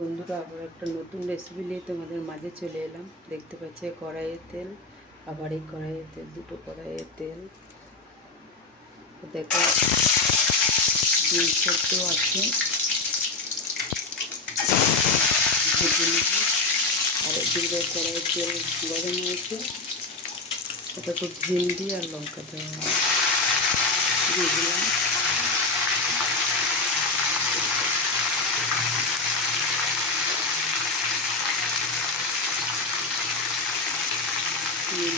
বন্ধুরা, আবার একটা নতুন রেসিপি নিয়ে তোমাদের মাঝে চলে এলাম। দেখতে পাচ্ছি কড়াইয়ের তেল, আবার এই কড়াইয়ের তেল, দুটো কড়াইয়ের তেল। দেখো ডিম সেদ্ধ আছে, ভেজে নেব। আর একদিকে কড়াইয়ের তেল গরম হয়েছে, দেখো ভেন্ডি আর লঙ্কা দেওয়া দিয়ে দিলাম।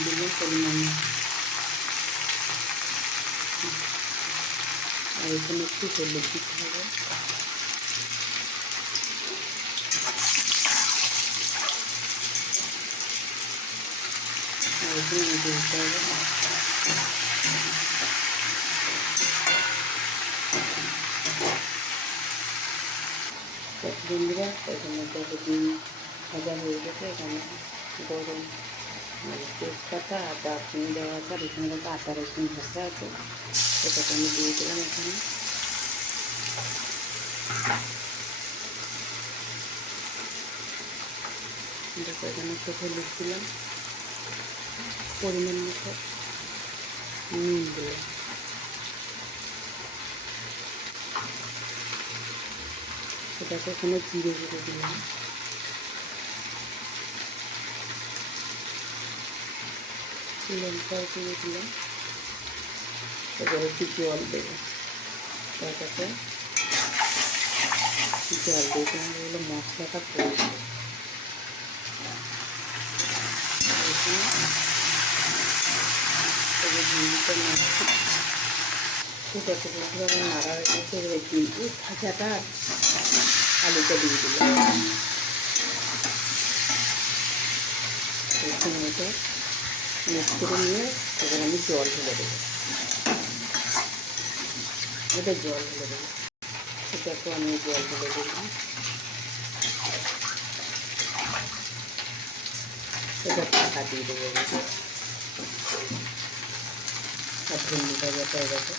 দিলাম পরিমাণে, আর এখানে একটু হলুদ দিতে হবে। আর এখানে দিতে হবে বন্ধুরা। এখানে দেখো ডিম ভাজা হয়ে গেছে। এখানে গরম তেজপাতা আর দারচিনি দেওয়া আছে, আর এখানে দেখো আদা রসুন ভাজা আছে, এটাকে আমি দিয়ে দিলাম। এখানে দেখো এখানে একটু হলুদ দিলাম, পরিমাণ মতো নুন দিলাম। এটাকে এখানে জিরে গুঁড়ো দিলাম, লঙ্কাও দিয়ে দিলাম। এবার একটু জল দেবো, তারপরে জল দিতে হলো মশলাটা করবো। এটাকে বন্ধুরা নাড়া রেখে দিয়ে ভাজাটা আলুটা দিয়ে দিলাম। এটা মিক্স করে নিয়ে এবার আমি জল ঢেলে দেবো। এটা জল ঢেলে দেবো, এটাকে আমি জল ঢেলে দিলাম। এটা ঢাকা দিয়ে দেবো। আর ভেন্ডি ভাজাটা এটাকে